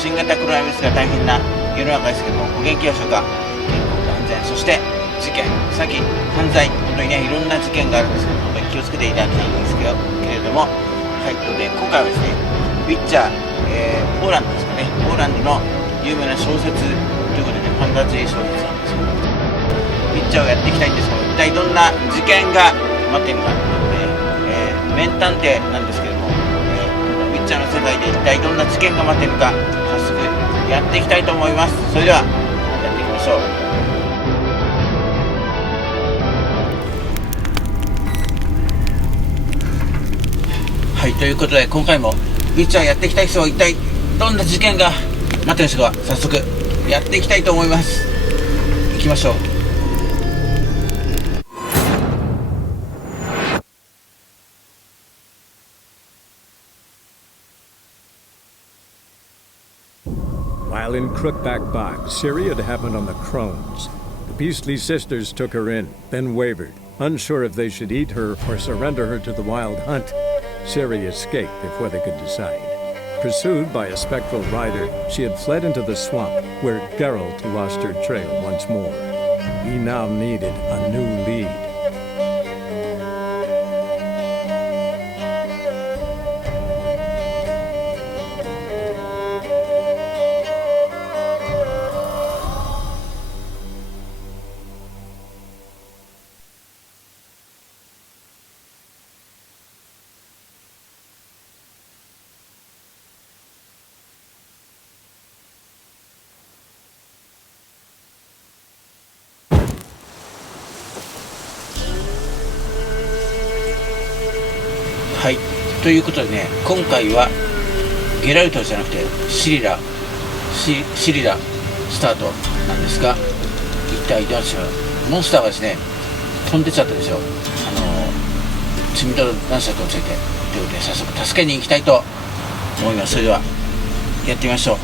新型コロナウイルスが大変な世の中ですけども、お元気でしょうか。健康と安全、そして事件、詐欺、犯罪、本当にね、いろんな事件があるんですけど、本当に気をつけていただきたいんですけれども、はい、ということで今回はですね、ウィッチャー、ポーランドですかね、ポーランドの有名な小説ということで、ファンタジー小説なんですけど、ウィッチャーをやっていきたいんですけど、一体どんな事件が待っているのかということで、麺探偵なんですけども、ウィッチャーの世界で一体どんな事件が待っているのか、早速やっていきたいと思います。それではやっていきましょう。はい、ということで今回もウィッチャーやっていきたい人は一体どんな事件が待っている人が早速やっていきたいと思います。行きましょう。While in Crookback Bog, Syria had happened on the Crones. The Beastly sisters took her in, then wavered, Unsure if they should eat her or surrender her to the Wild Hunt, Ciri escaped before they could decide. Pursued by a spectral rider, she had fled into the swamp, where Geralt lost her trail once more. He now needed a new lead.はい、ということでね、今回はゲラルトじゃなくてシリラスタートなんですが、一体どうでしょう。モンスターがですね飛んでっちゃったでしょ。積み立て男子だとついてということで、早速助けに行きたいと思います。それではやってみましょう。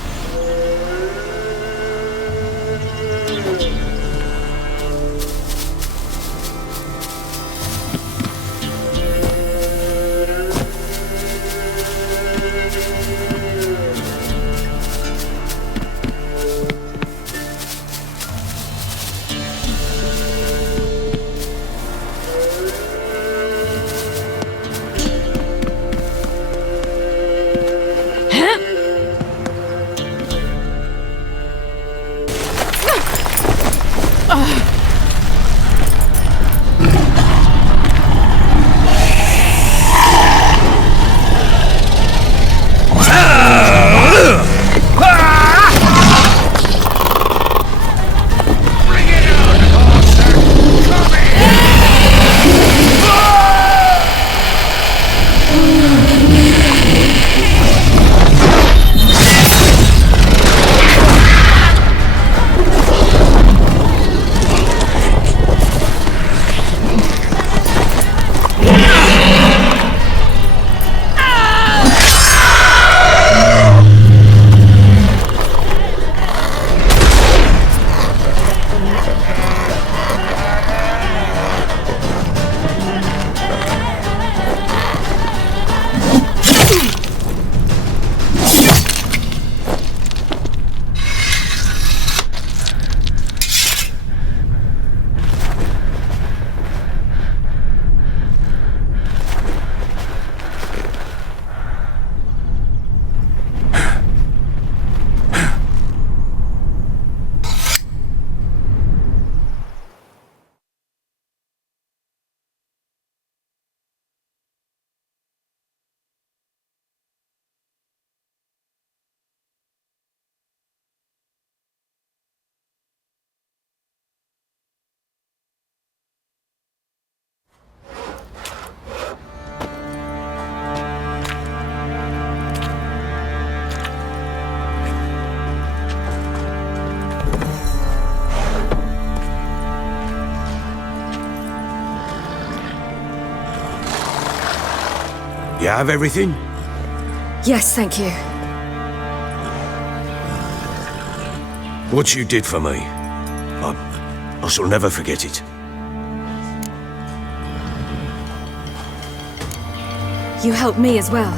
You have everything? Yes, thank you. What you did for me, I shall never forget it. You helped me as well.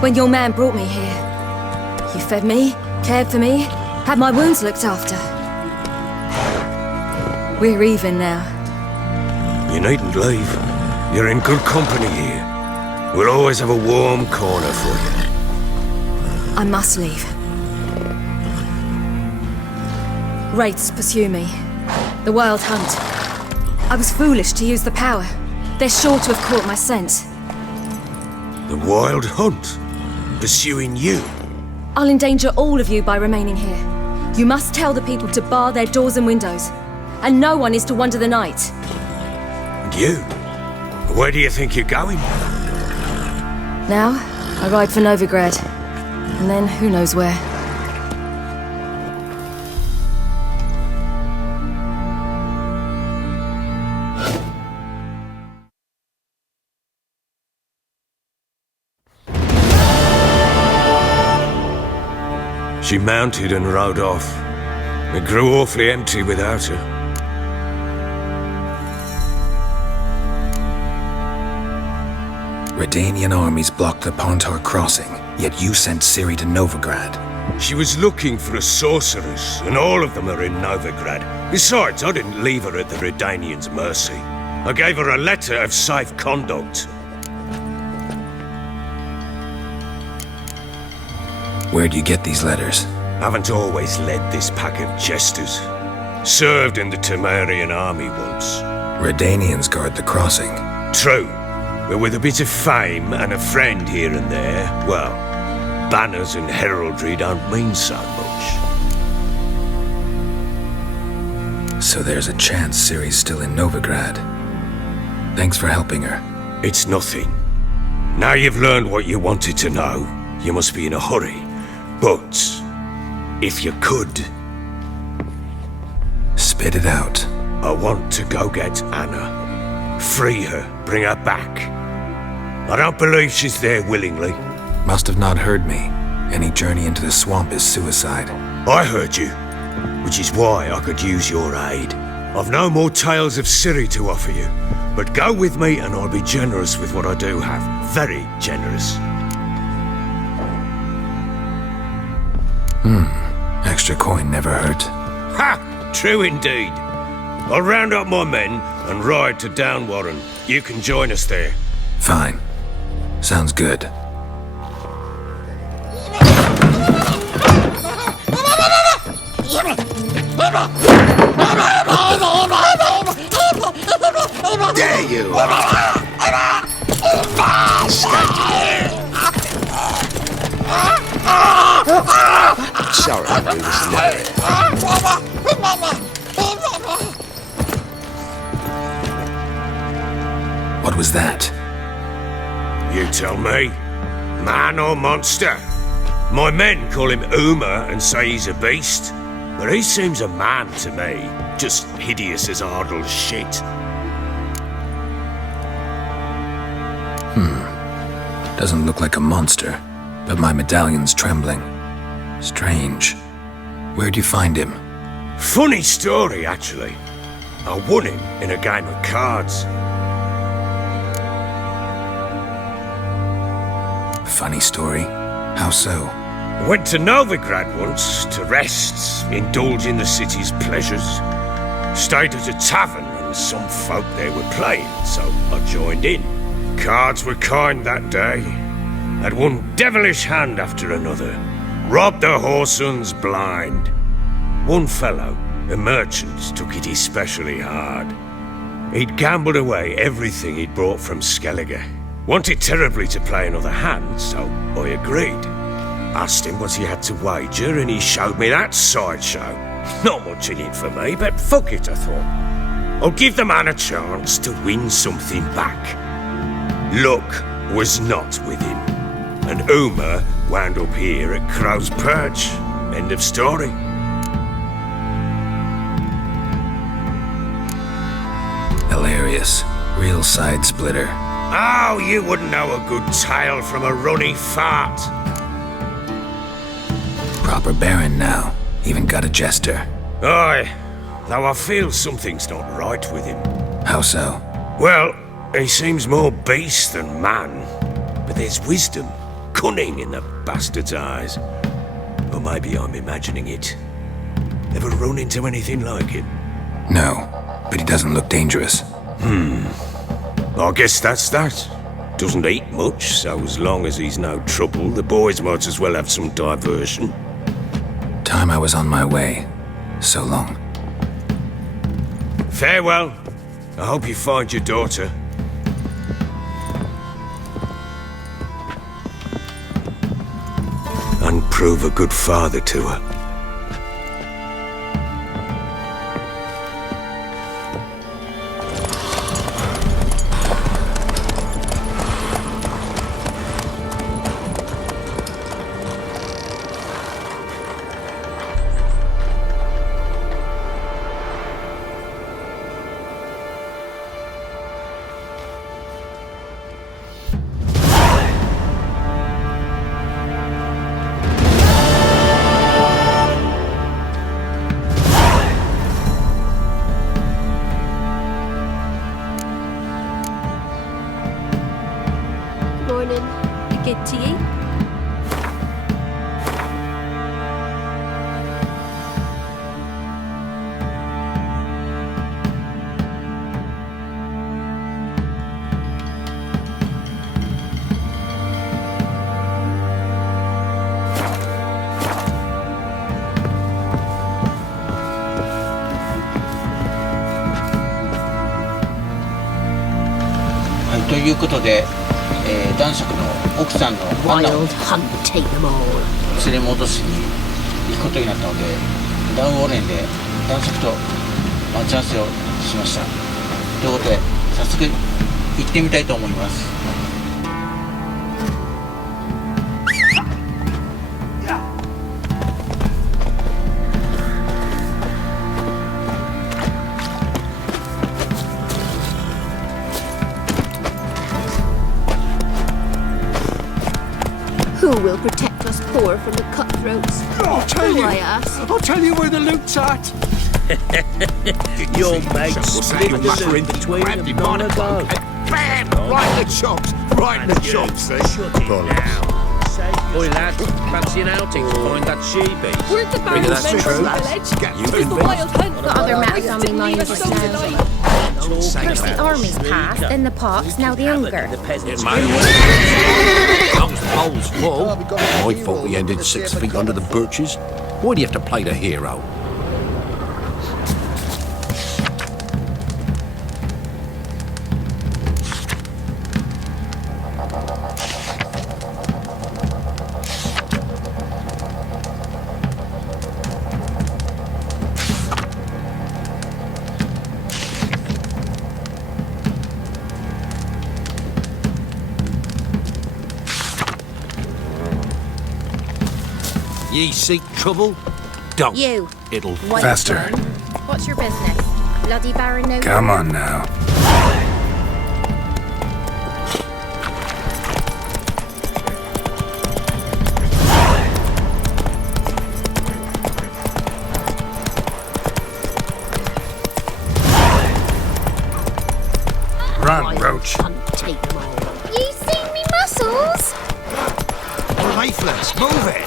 When your man brought me here, you fed me, cared for me, had my wounds looked after. We're even now. You needn't leave. You're in good company here. We'll always have a warm corner for you. I must leave. Wraiths pursue me. The Wild Hunt. I was foolish to use the power. They're sure to have caught my scent. The Wild Hunt? Pursuing you? I'll endanger all of you by remaining here. You must tell the people to bar their doors and windows. And no one is to wander the night. You? Where do you think you're going? Now, I ride for Novigrad. And then, who knows where. She mounted and rode off. It grew awfully empty without her. Redanian armies blocked the Pontar crossing, yet you sent Ciri to Novigrad. She was looking for a sorceress, and all of them are in Novigrad. Besides, I didn't leave her at the Redanians' mercy. I gave her a letter of safe conduct. Where'd you get these letters? Haven't always led this pack of jesters. Served in the Temerian army once. Redanians guard the crossing. True, but with a bit of fame and a friend here and there, well, banners and heraldry don't mean so much. So there's a chance Ciri's still in Novigrad. Thanks for helping her. It's nothing. Now you've learned what you wanted to know, you must be in a hurry. But, if you could... Spit it out. I want to go get Anna. Free her, bring her back. I don't believe she's there willingly. Must have not heard me. Any journey into the swamp is suicide. I heard you, which is why I could use your aid. I've no more tales of Ciri to offer you, but go with me and I'll be generous with what I do have. Very generous. Extra coin never hurt. Ha! True indeed. I'll round up my men and ride to Downwarren. You can join us there. Fine. Sounds good. There you Sorry, I knew this letter. What was that? You tell me. Man or monster? My men call him Uma and say he's a beast, but he seems a man to me. Just hideous as Ardle's shit. Doesn't look like a monster, but my medallion's trembling. Strange. Where'd you find him? Funny story, actually. I won him in a game of cards. Funny story. How so? Went to Novigrad once to rest, indulge in the city's pleasures. Stayed at a tavern and some folk there were playing, so I joined in. Cards were kind that day. Had one devilish hand after another. Robbed the whoresons blind. One fellow, a merchant, took it especially hard. He'd gambled away everything he'd brought from Skellige. Wanted terribly to play another hand, so I agreed. Asked him what he had to wager, and he showed me that sideshow. Not much in it for me, but fuck it, I thought. I'll give the man a chance to win something back. Luck was not with him, and Uma wound up here at Crow's Perch. End of story. Hilarious. Real side splitter. Oh, you wouldn't know a good tale from a runny fart. Proper baron now. Even got a jester. Aye, though I feel something's not right with him. How so? Well, he seems more beast than man, but there's wisdom, cunning in the bastard's eyes. Or maybe I'm imagining it. Ever run into anything like him? No, but he doesn't look dangerous. I guess that's that. Doesn't eat much, so as long as he's no trouble, the boys might as well have some diversion. Time I was on my way. So long. Farewell. I hope you find your daughter. And prove a good father to her. morning. Be good to you.はい、ということで、男爵の奥さんのアンナを WILDHUNT take them all. 連れ戻しに行くことになったので、ダウンウォレンで男爵と待ち合わせをしました。ということで早速行ってみたいと思います。Who will protect us poor from the cutthroats? I'll tell Who, you. I ask? I'll tell you where the loot's at. Your mate slipped the loot between them long ago. Bam! Right in the chops. Right in the chops. Shut it now. Oi lad, fancy an outing to find that she-beast? We're the Bring bandits that true. It's the Wild Hunt. Got other matters on my mind just now. First the army's passed, then the pox, now the hunger. The peasants. Comes the pole's full. I thought we ended 6 feet under the birches. Why do you have to play the hero? Ye seek trouble? Don't. You. It'll White Faster. Sun. What's your business? Bloody Baron no Come on now. Run, Roach. WILDHUNT take them all. You seen me muscles? Lifeless. Move it.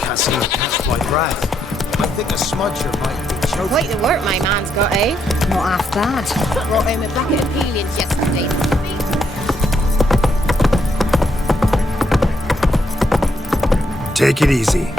Can't seem to catch my breath. I think a smudger might be choking. Quite the work my man's got, eh? Not half bad. Brought home a bucket of peelings yesterday. Take it easy.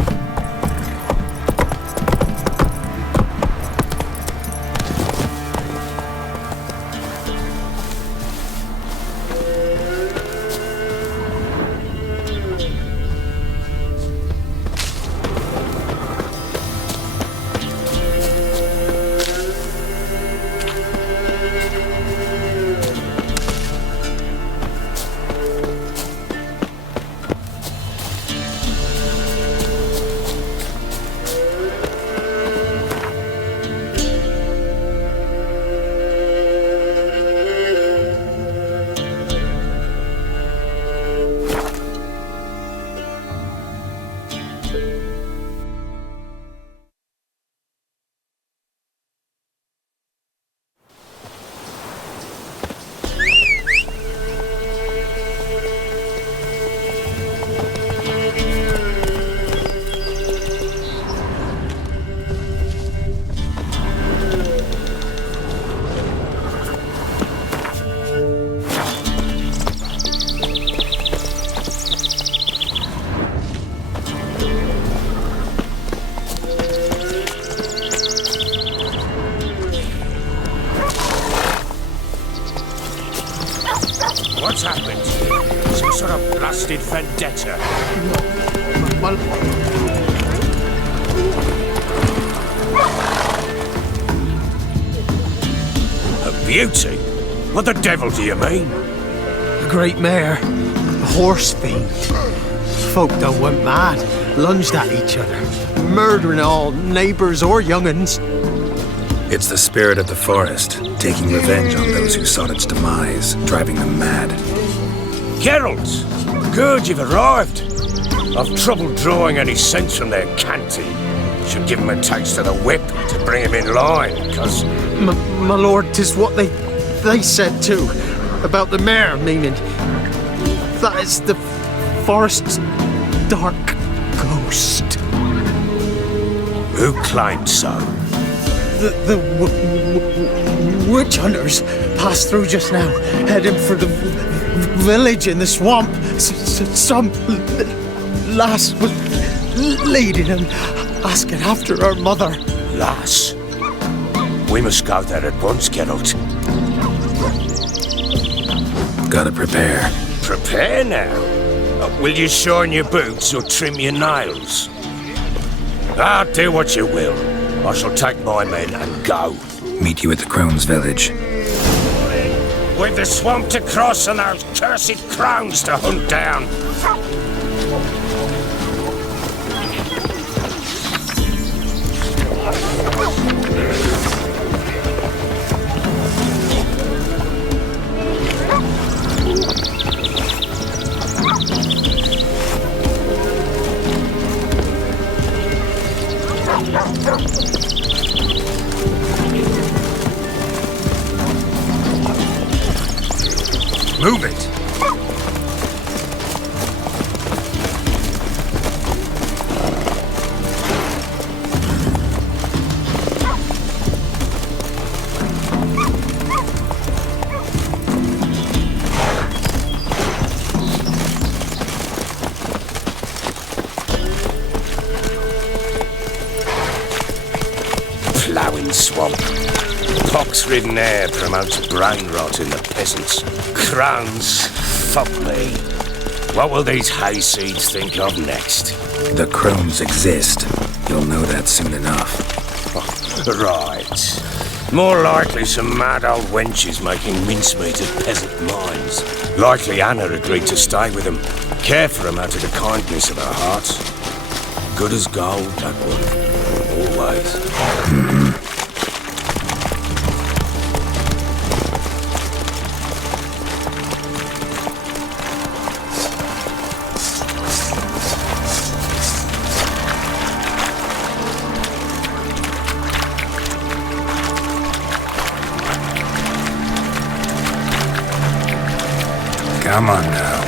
What's happened? Some sort of blasted vendetta. A beauty? What the devil do you mean? A great mare. A horse fiend. Folk done went mad. Lunged at each other. Murdering all neighbours or young'uns. It's the spirit of the forest, taking revenge on those who sought its demise, driving them mad. Geralt! Good, you've arrived. I've trouble drawing any sense from their canty. Should give him a taste of the whip to bring him in line, cause... My lord, 'tis what they said too. About the mare, meaning. That is the forest's dark ghost. Who claimed so? The witch hunters passed through just now, heading for the village in the swamp. Some lass was leading them, asking after her mother. Lass? We must go there at once, Geralt. Gotta prepare. Prepare now? Will you shorten your boots or trim your nails? Do what you will. I shall take my men and go. Meet you at the Crone's village. With the swamp to cross and those cursed crones to hunt down. Move it! Ploughing swamp. Pox-ridden air promotes brain rot in the peasants. Crowns, fuck me. What will these hayseeds think of next? The Crones exist. You'll know that soon enough. Right. More likely some mad old wenches making mincemeat of peasant minds. Likely Anna agreed to stay with them. Care for them out of the kindness of her heart. Good as gold, that one. Always. Come on now.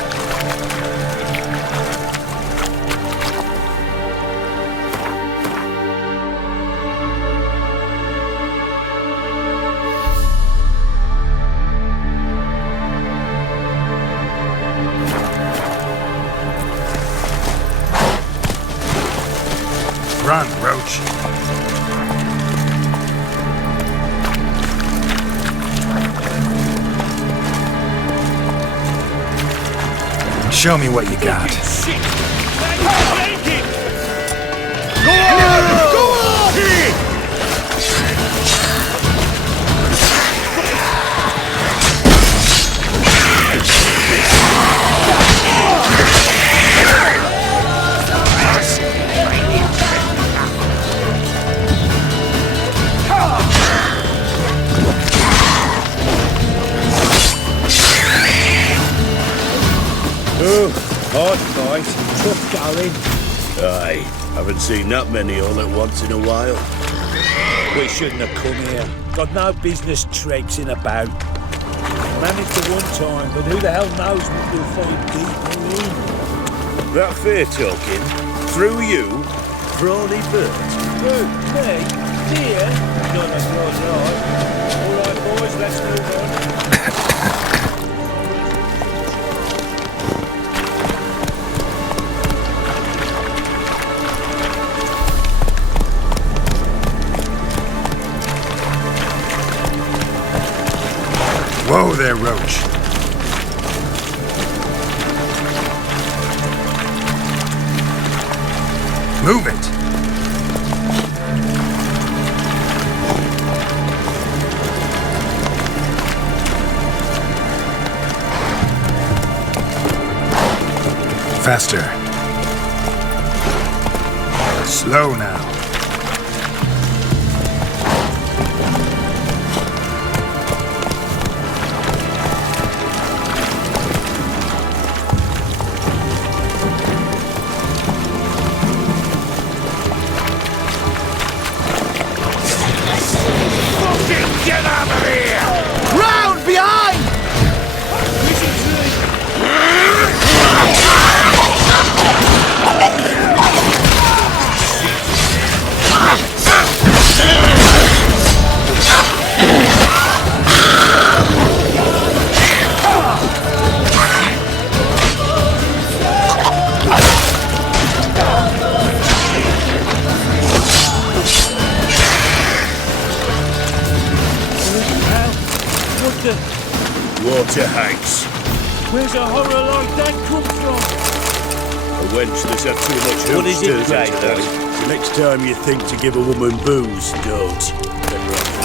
Run, Roach. Show me what you got. Hard fight, tough going. Aye, haven't seen that many all at once in a while. We shouldn't have come here. Got no business traipsing about. Managed at one time, but who the hell knows what we'll find deeper in. That fair talking? Through you? Brawny bird? Who? Me? Dear? None of yours right. All right, boys, let's move on. Whoa there, Roach. Move it. Faster. Slow now. Get out of here! Round behind! to hags. Where's a horror like that come from? A wench that's had too much What is it, hoopsters, that's Grey? why. So next time you think to give a woman booze, don't. Better off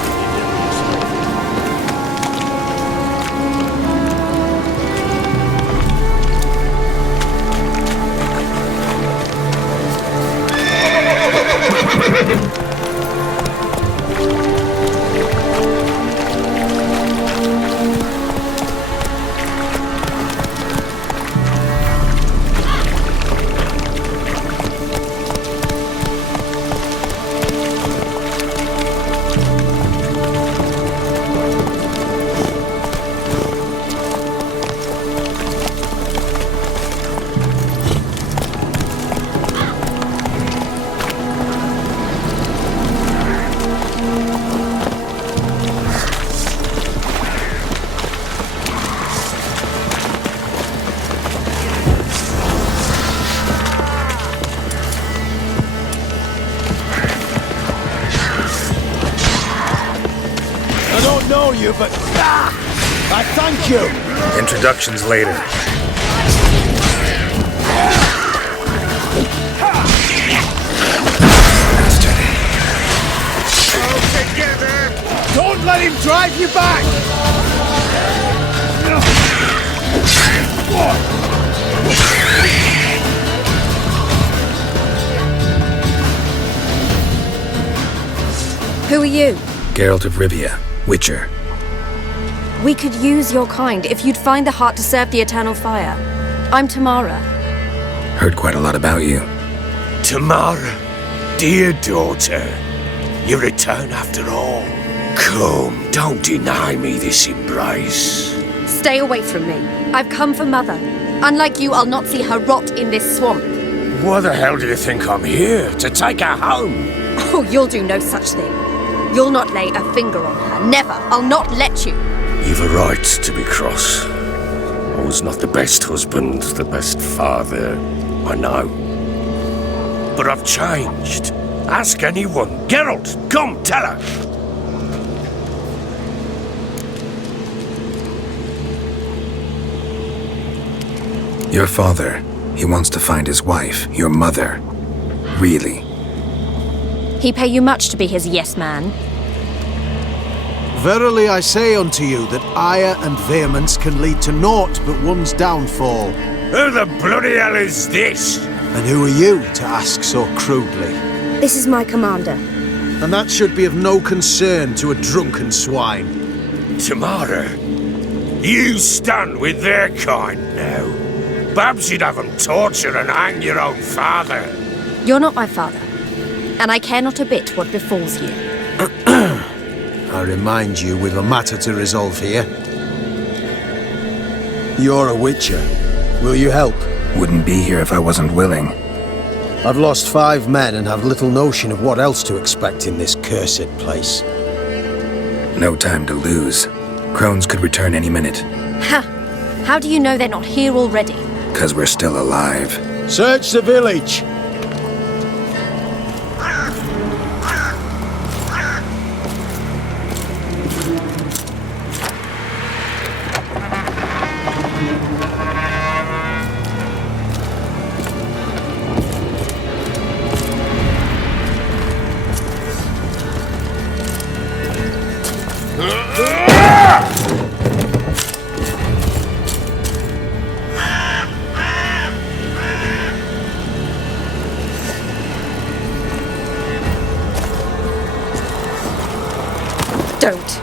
you, but I thank you. Introductions later. all together! Don't let him drive you back. Who are you? Geralt of Rivia, Witcher. We could use your kind if you'd find the heart to serve the eternal fire. I'm Tamara. Heard quite a lot about you. Tamara, dear daughter, you return after all. Come, don't deny me this embrace. Stay away from me. I've come for Mother. Unlike you, I'll not see her rot in this swamp. Why the hell do you think I'm here? To take her home? Oh, you'll do no such thing. You'll not lay a finger on her. Never. I'll not let you. You've a right to be cross. I was not the best husband, the best father, I know. But I've changed. Ask anyone. Geralt, come, tell her. Your father, he wants to find his wife, your mother. Really? He pay you much to be his yes man. Verily I say unto you that ire and vehemence can lead to naught but one's downfall. Who the bloody hell is this? And who are you to ask so crudely? This is my commander. And that should be of no concern to a drunken swine. Tamara, you stand with their kind now. Perhaps you'd have them torture and hang your own father. You're not my father, and I care not a bit what befalls you. I remind you we've a matter to resolve here. You're a witcher. Will you help? Wouldn't be here if I wasn't willing. I've lost 5 men and have little notion of what else to expect in this cursed place. No time to lose. Crones could return any minute. Ha! How do you know they're not here already? 'Cause we're still alive. Search the village! Don't.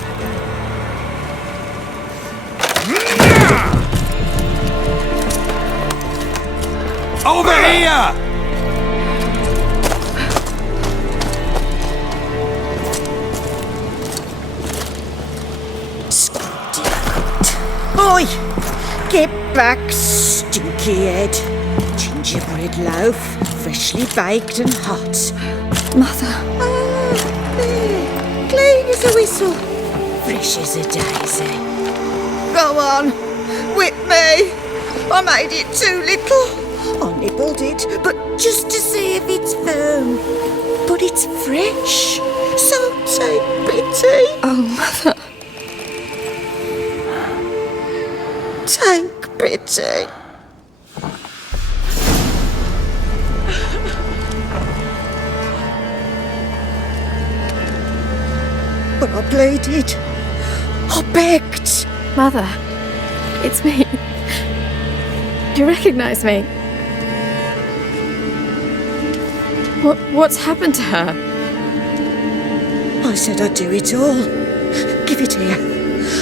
Over here! Oi! Get back, stinky head. Gingerbread loaf, freshly baked and hot. Mother. There. Clean as a whistle. Fresh as a daisy. Go on. Whip me. I made it too little. I nibbled it, but just to see if it's firm. But it's fresh. So take pity. Oh, Mother. Take pity. But I pleaded. I begged. Mother, it's me. Do you recognize me? What's happened to her? I said I'd do it all. Give it here.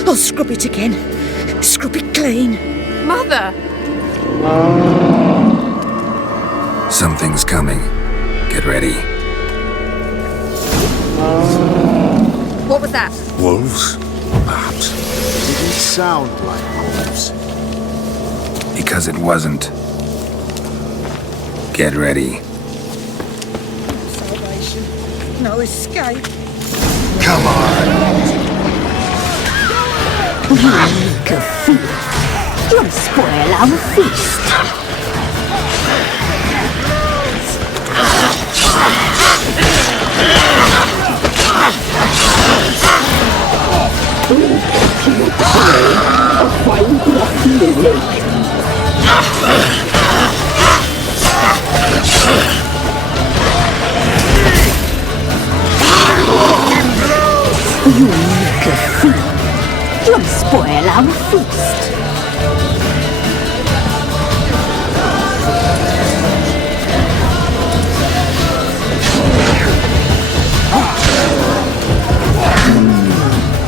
I'll scrub it again. Scrub it clean. Mother! Something's coming. Get ready. What was that? Wolves? Perhaps. It didn't sound like wolves. Because it wasn't. Get ready. Salvation. No escape. Come on! Weak of fear. You'll spoil our feast. You'll spoil our feast.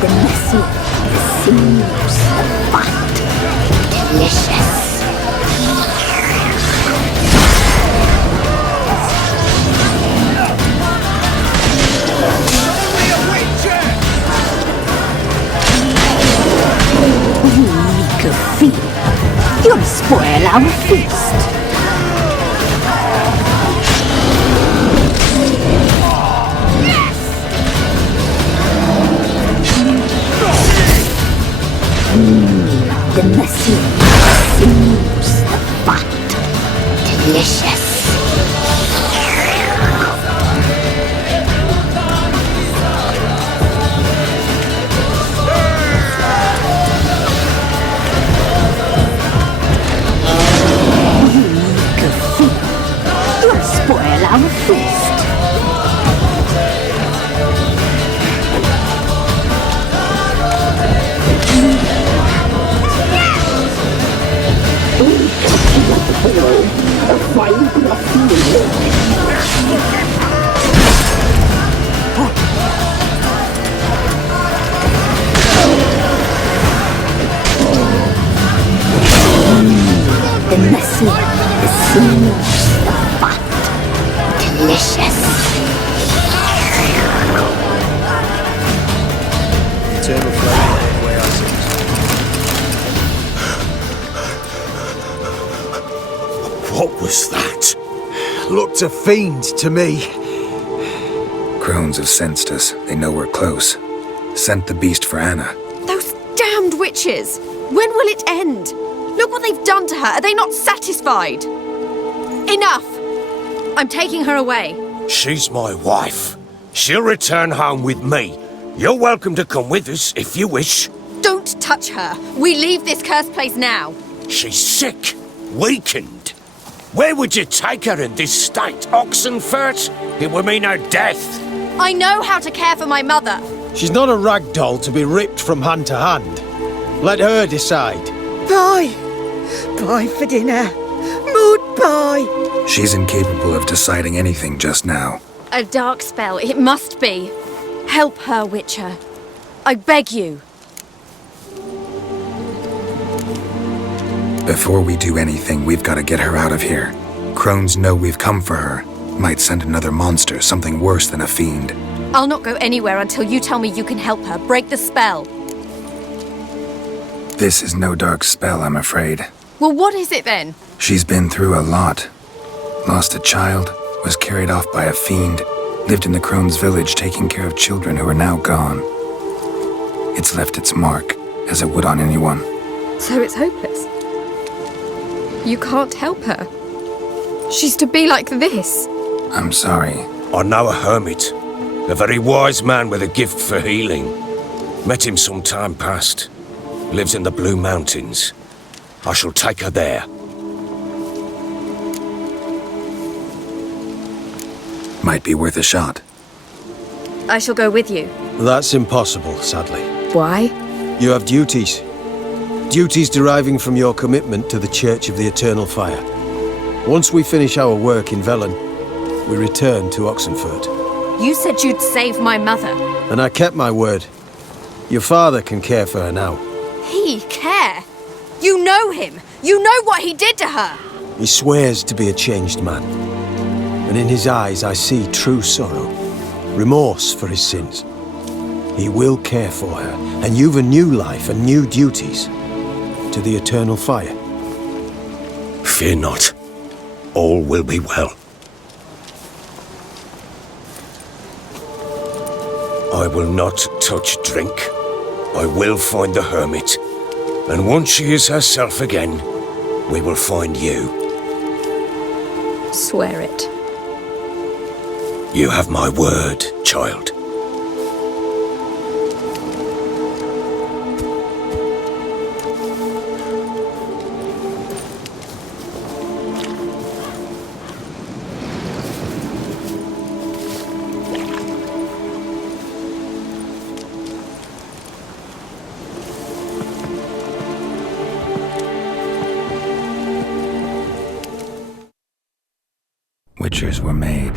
The messy, the sinews, the fat, delicious. Weak of fear, you'll spoil our feast. The messy, the sinews, the fat, delicious. Weak of fear, you'll spoil our feast. The messy, the sinews, the fat, delicious. Eternal flame, the way I see it. What was that? Looked a fiend to me. Crones have sensed us. They know we're close. Sent the beast for Anna. Those damned witches! When will it end? Look what they've done to her. Are they not satisfied? Enough! I'm taking her away. She's my wife. She'll return home with me. You're welcome to come with us if you wish. Don't touch her. We leave this cursed place now. She's sick, weakened. Where would you take her in this state? Oxenfurt? It would mean her death. I know how to care for my mother. She's not a rag doll to be ripped from hand to hand. Let her decide. Pie. Pie for dinner. Mood pie. She's incapable of deciding anything just now. A dark spell. It must be. Help her, Witcher. I beg you. Before we do anything, we've got to get her out of here. Crones know we've come for her. Might send another monster, something worse than a fiend. I'll not go anywhere until you tell me you can help her. Break the spell. This is no dark spell, I'm afraid. Well, what is it then? She's been through a lot. Lost a child, was carried off by a fiend, lived in the Crone's village taking care of children who are now gone. It's left its mark, as it would on anyone. So it's hopeless. You can't help her. She's to be like this. I'm sorry. I know a hermit. A very wise man with a gift for healing. Met him some time past. Lives in the Blue Mountains. I shall take her there. Might be worth a shot. I shall go with you. That's impossible, sadly. Why? You have duties. Duties deriving from your commitment to the Church of the Eternal Fire. Once we finish our work in Velen, we return to Oxenfurt. You said you'd save my mother. And I kept my word. Your father can care for her now. He care? You know him. You know what he did to her. He swears to be a changed man. And in his eyes I see true sorrow, remorse for his sins. He will care for her, and you've a new life and new duties. To the Eternal Fire. Fear not. All will be well. I will not touch drink. I will find the hermit. And once she is herself again, we will find you. Swear it. You have my word, child. Witchers were made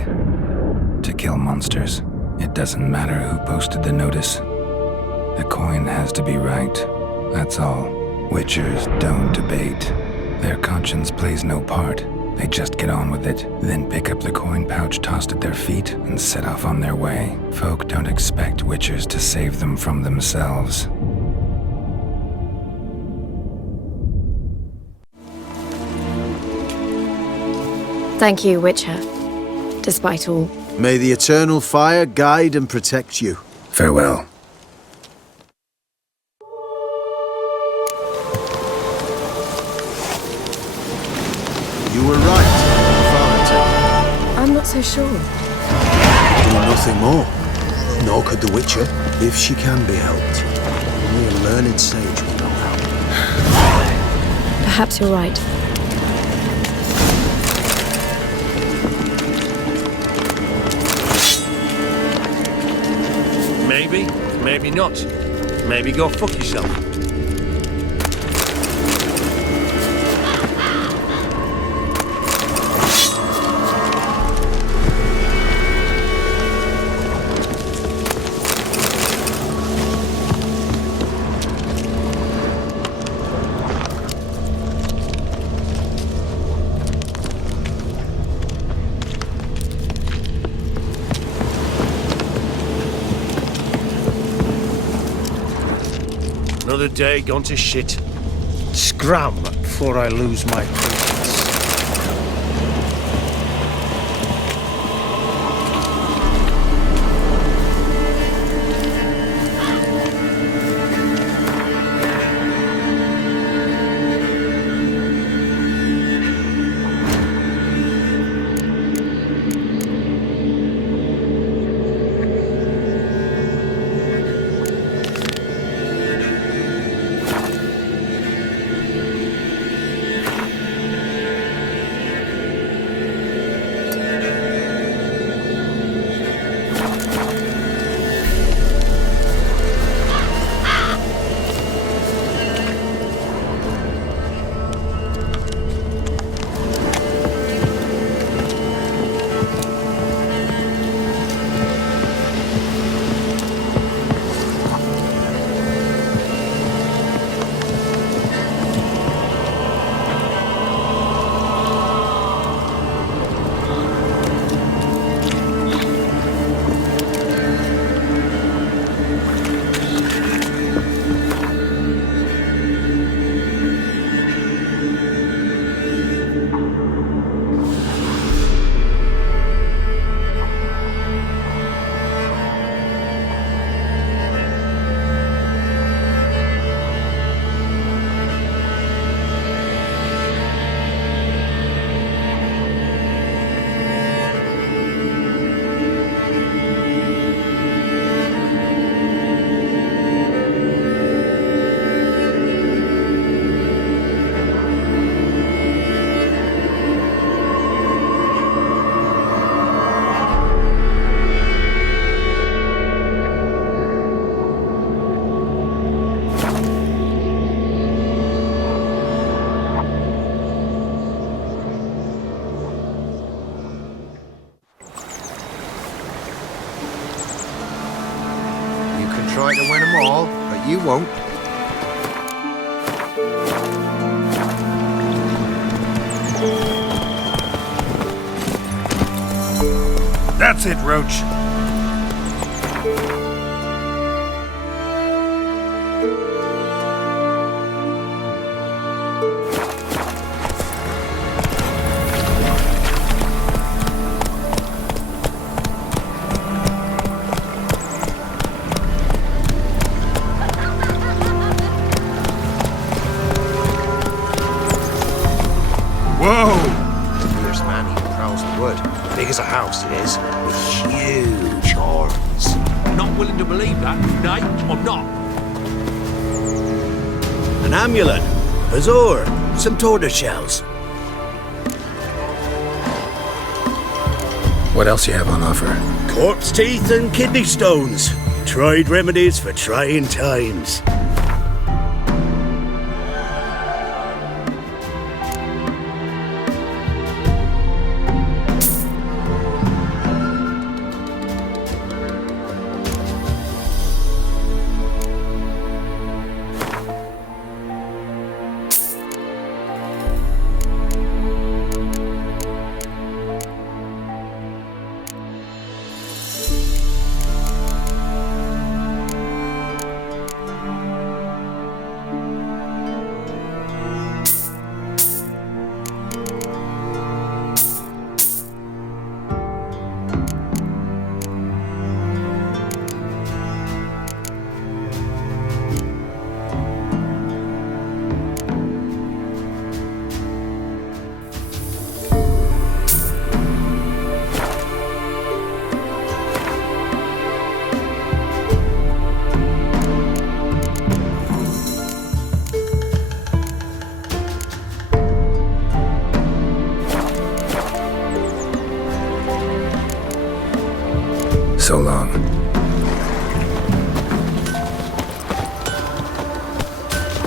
to kill monsters. It doesn't matter who posted the notice. The coin has to be right. That's all. Witchers don't debate. Their conscience plays no part. They just get on with it, then pick up the coin pouch tossed at their feet and set off on their way. Folk don't expect witchers to save them from themselves. Thank you, Witcher. Despite all. May the Eternal Fire guide and protect you. Farewell. You were right, Father. I'm not so sure. Do nothing more. Nor could the Witcher, if she can be helped. Only a learned sage will know how. Perhaps you're right. Maybe, maybe not. Maybe go fuck yourself. Another day gone to shit. Scram before I lose my patience. might have win them all, but you won't. That's it, Roach. Whoa! Fierce man, he prowls the wood. Big as a house it is, with huge horns. Not willing to believe that, nay, I'm not. An amulet, a bazaar, some tortoise shells. What else you have on offer? Corpse teeth and kidney stones. Tried remedies for trying times. So long.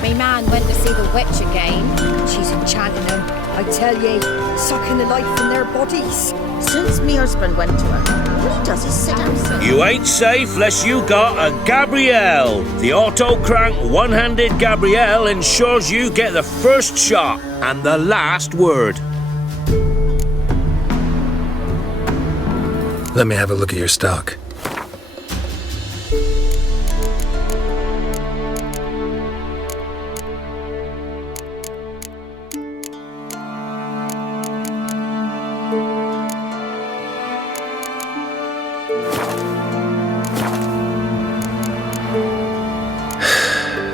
Me man went to see the witch again. She's enchanting them, I tell ye, sucking the life from their bodies. Since me husband went to her, all he does is sit down. You ain't safe less you got a Gabrielle. The auto-crank one-handed Gabrielle ensures you get the first shot and the last word. Let me have a look at your stock.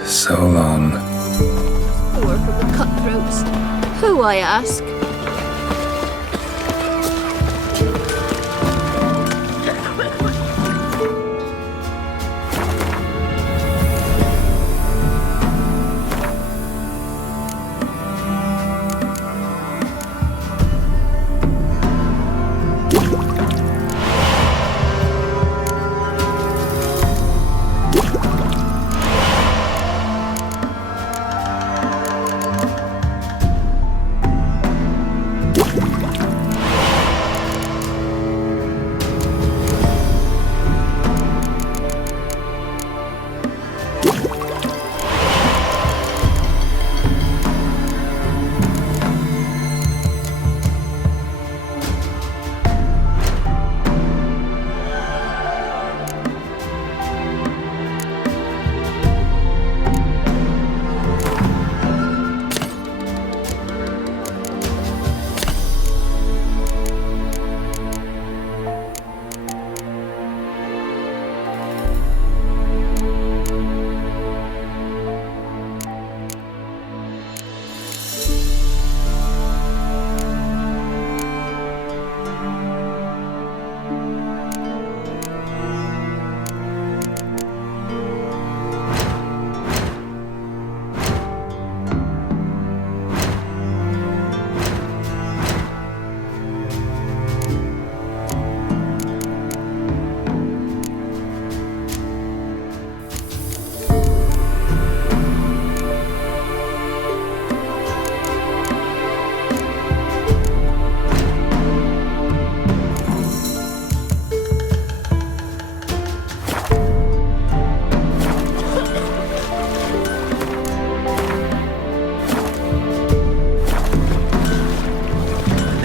So long. Or from the cutthroats. Who, I ask?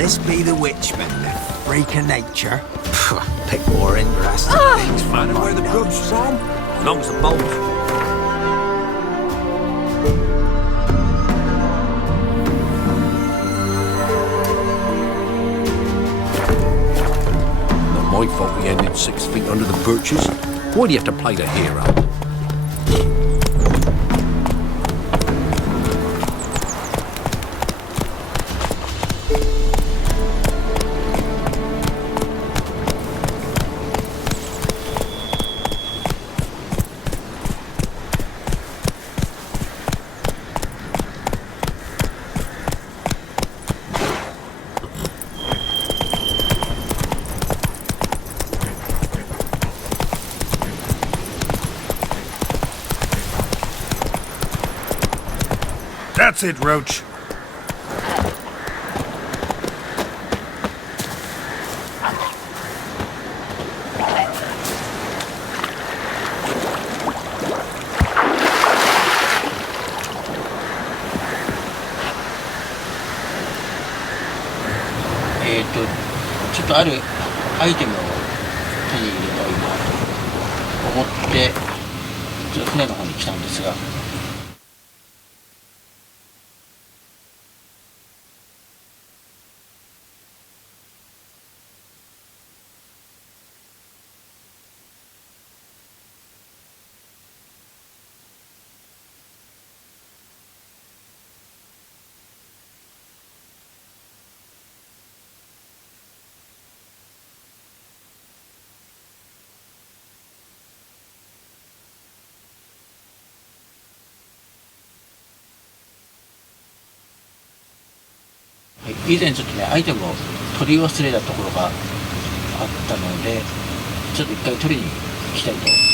this be the witchman, the freak of nature? Pick more interesting things from where the grub's from. As long as the bowls. My fault we ended 6 feet under the birches. Why do you have to play the hero? That's it, Roach.ちょっとあるアイテムを手に入れた今思ってちょっと船の方に来たんですが。以前ちょっとねアイテムを取り忘れたところがあったのでちょっと一回取りに行きたいと思います。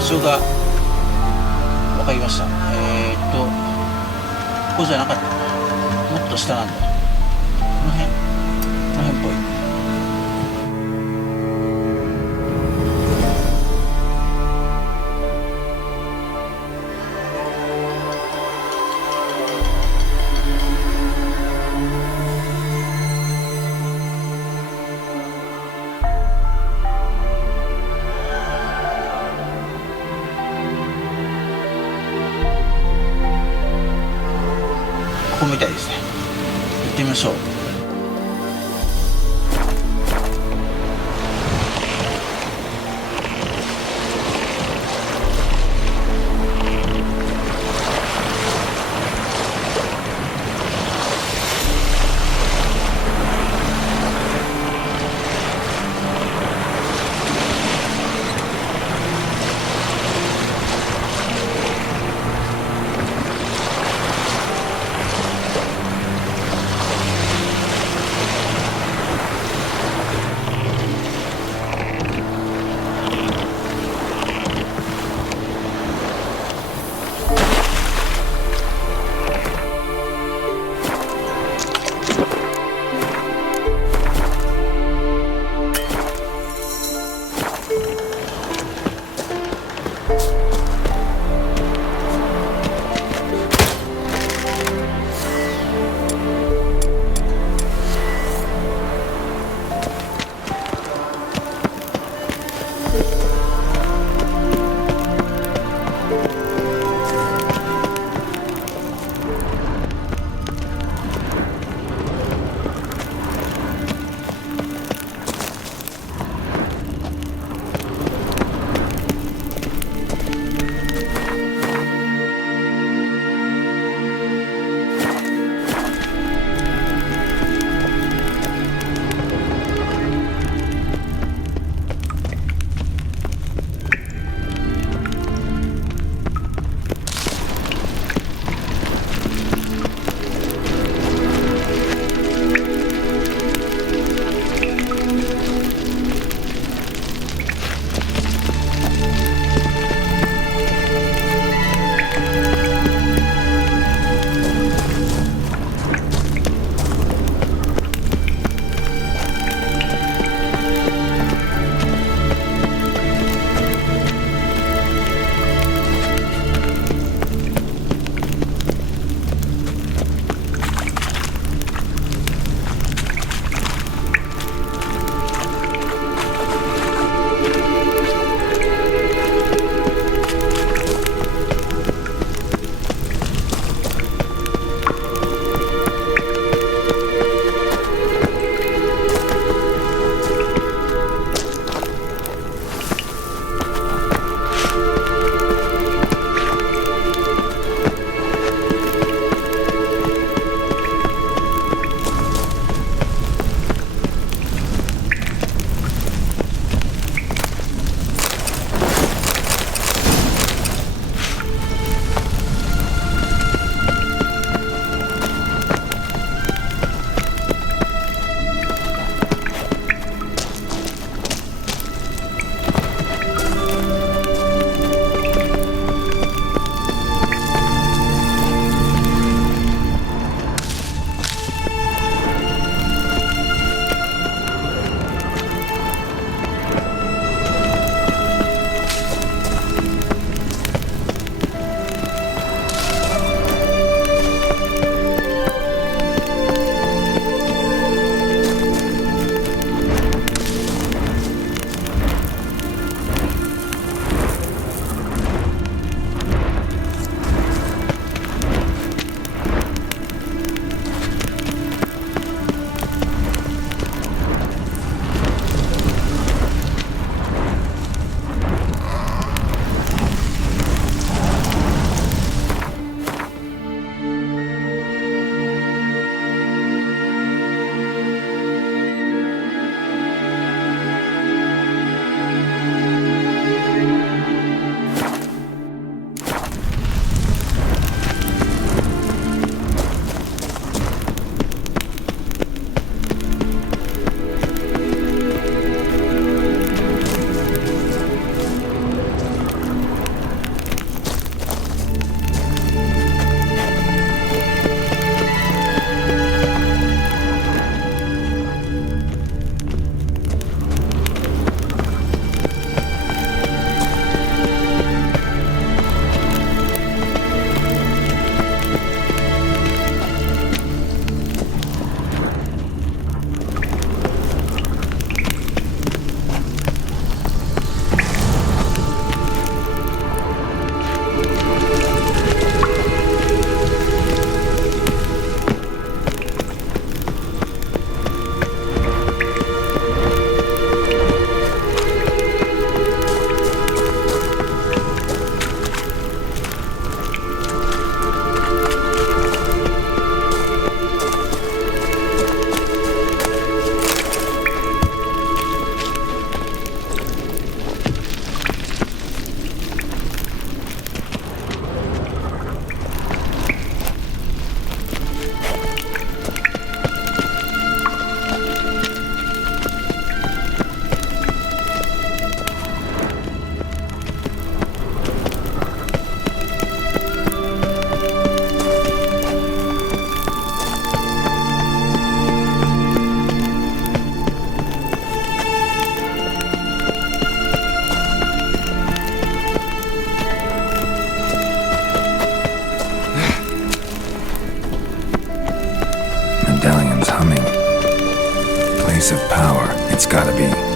場所が分かりました。ここじゃなかった。もっと下なんだ。この辺っぽい。ここみたいですね。行ってみましょう。medallion's humming. Place of power, it's gotta be.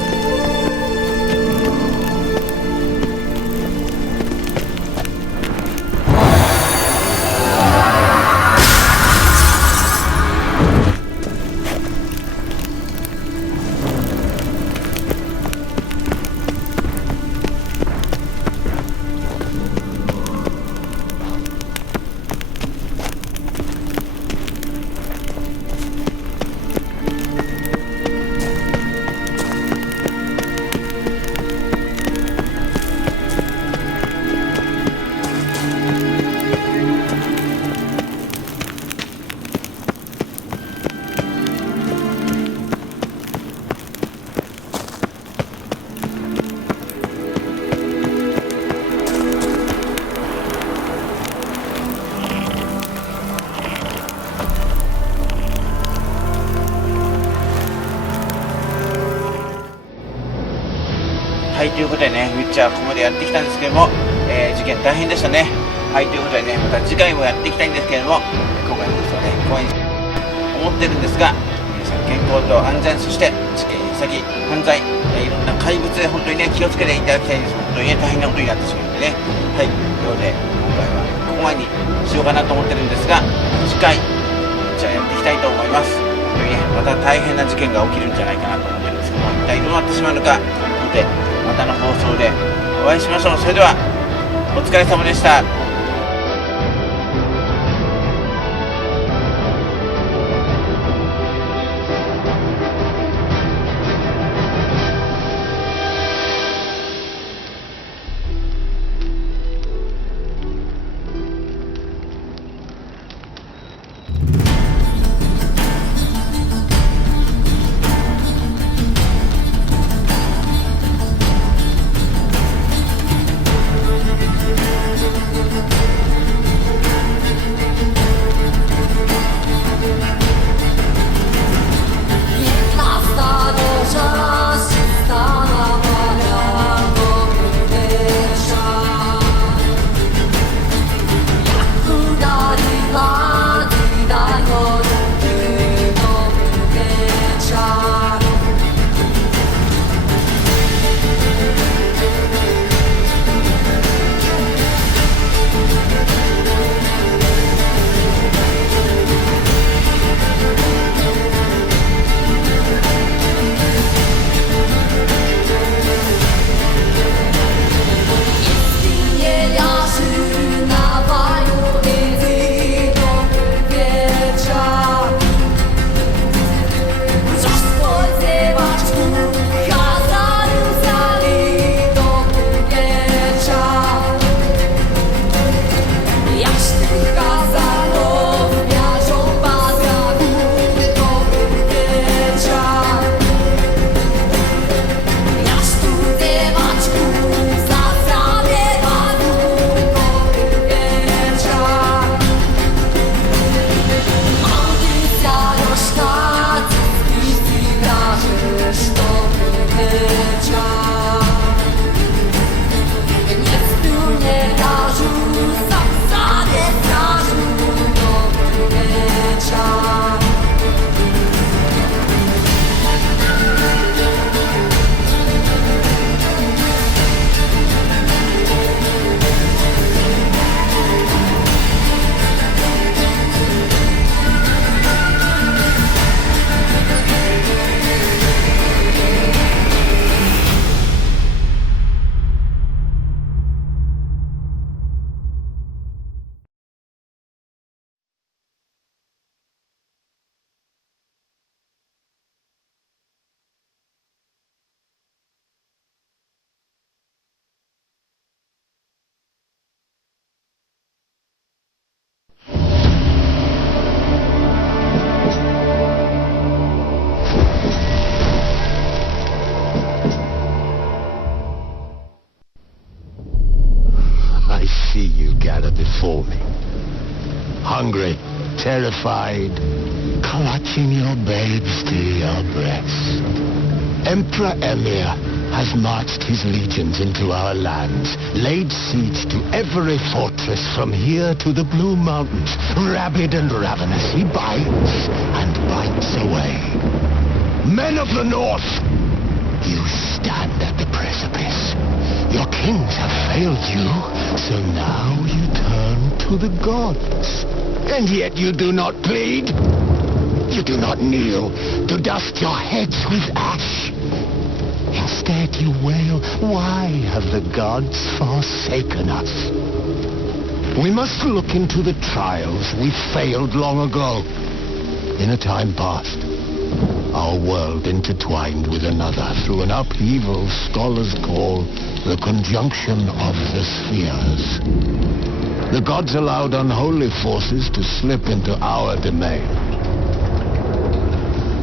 はい、ということでね、ウィッチャーここまでやってきたんですけども、事件大変でしたね。はい、ということでね、また次回もやっていきたいんですけれども、今回の放送はね、こういうふうに思ってるんですが、皆さん健康と安全、そして事件、詐欺、犯罪、いろんな怪物で本当にね、気をつけていただきたいんです。本当にね、大変なことになってしまうのでね。はい、ということで、今回はここまでにしようかなと思ってるんですが、次回、じゃあやっていきたいと思います。本当にね、また大変な事件が起きるんじゃないかなと思ってるんですけども、一体どうなってしまうのか、ので、またの放送でお会いしましょう。それではお疲れ様でした。Before me, hungry, terrified, clutching your babes to your breast. Emperor Emir, has marched his legions into our lands, laid siege to every fortress from here to the Blue Mountains. Rabid and ravenous, he bites and bites away. Men of the North, you stand at the precipice. Your kings have failed you, so now you turn to the gods. And yet you do not plead. You do not kneel to dust your heads with ash. Instead you wail, why have the gods forsaken us? We must look into the trials we failed long ago. In a time past, our world intertwined with another through an upheaval scholars call the conjunction of the spheres. The gods allowed unholy forces to slip into our domain.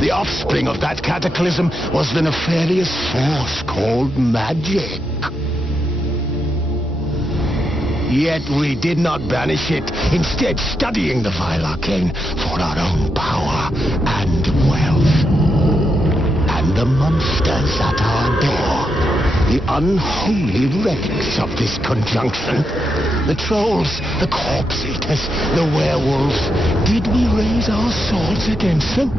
The offspring of that cataclysm was the nefarious force called magic. Yet we did not banish it, instead studying the vile arcane for our own power and wealth. And the monsters at our door, the unholy relics of this conjunction, the trolls, the corpse eaters, the werewolves, did we raise our swords against them?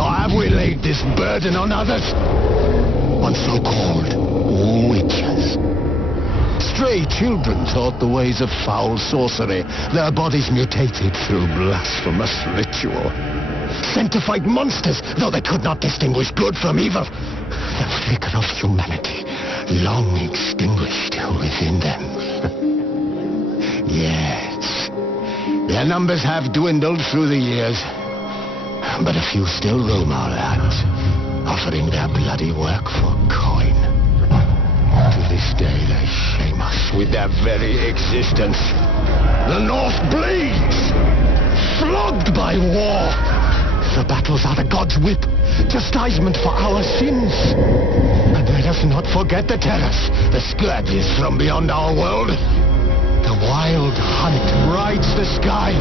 Or have we laid this burden on others? On so-called witches. Stray children taught the ways of foul sorcery, their bodies mutated through blasphemous ritual. Sent to fight monsters, though they could not distinguish good from evil. The flicker of humanity long extinguished within them. Yes, their numbers have dwindled through the years, but a few still roam our lands, offering their bloody work for coin. To this day they shame us with their very existence. The North bleeds, flogged by war. The battles are the gods' whip, chastisement for our sins. And let us not forget the terrors, the scourges from beyond our world. The wild hunt rides the sky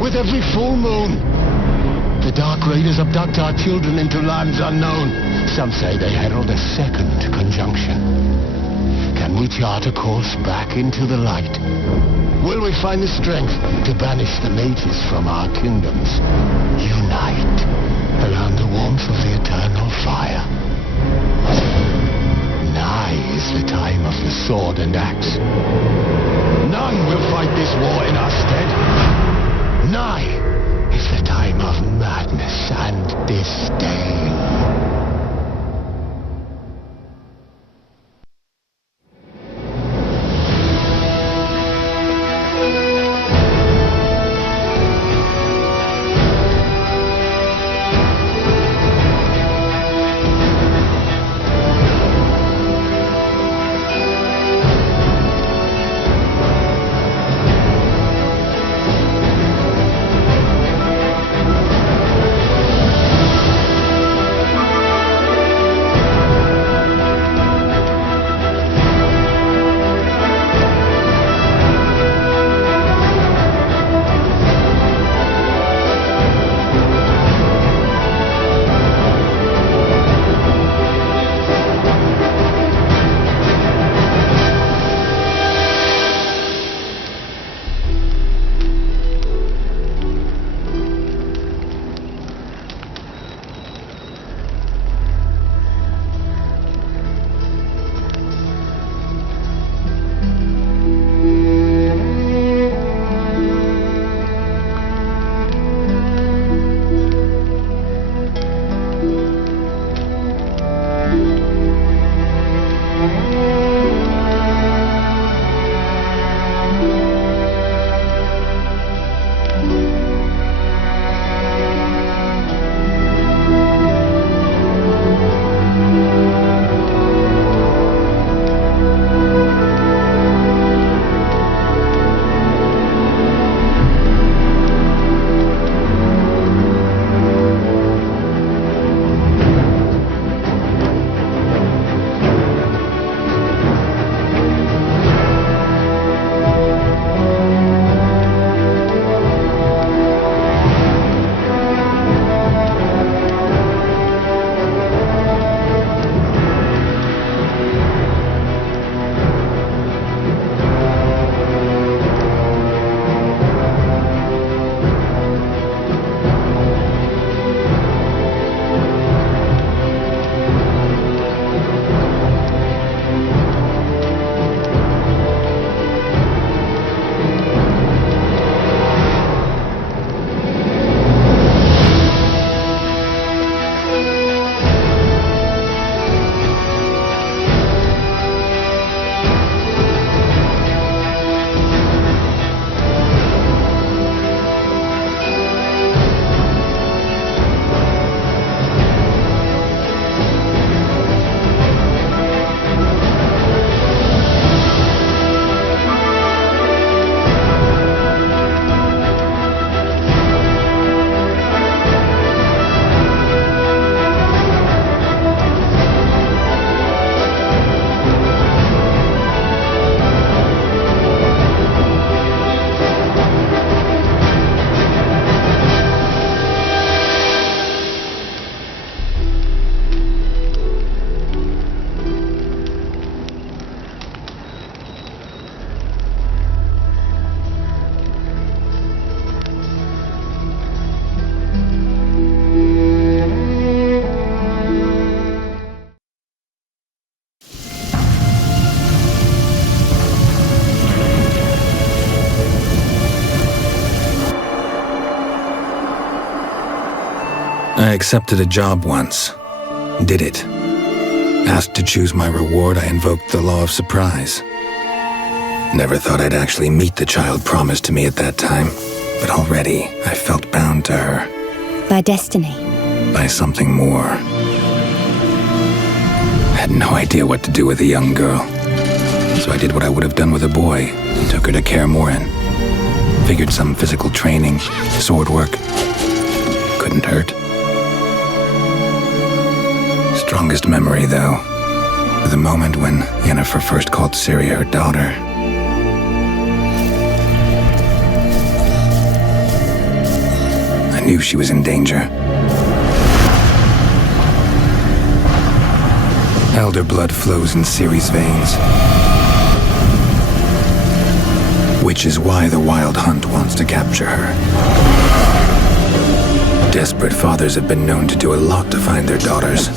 with every full moon. The dark raiders abduct our children into lands unknown. Some say they herald a second conjunction. Can we chart a course back into the light? Will we find the strength to banish the mages from our kingdoms? Unite around the warmth of the eternal fire. Nigh is the time of the sword and axe. None will fight this war in our stead. Nigh is the time of madness and disdain. I accepted a job once. Did it. Asked to choose my reward, I invoked the law of surprise. Never thought I'd actually meet the child promised to me at that time, but already I felt bound to her. By destiny. By something more. Had no idea what to do with a young girl. So I did what I would have done with a boy, and took her to Kaer Morhen. Figured some physical training, sword work, couldn't hurt. Strongest memory, though, the moment when Yennefer first called Ciri her daughter. I knew she was in danger. Elder blood flows in Ciri's veins. Which is why the Wild Hunt wants to capture her. Desperate fathers have been known to do a lot to find their daughters.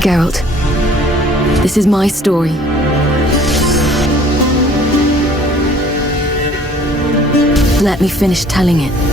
Geralt, this is my story. Let me finish telling it.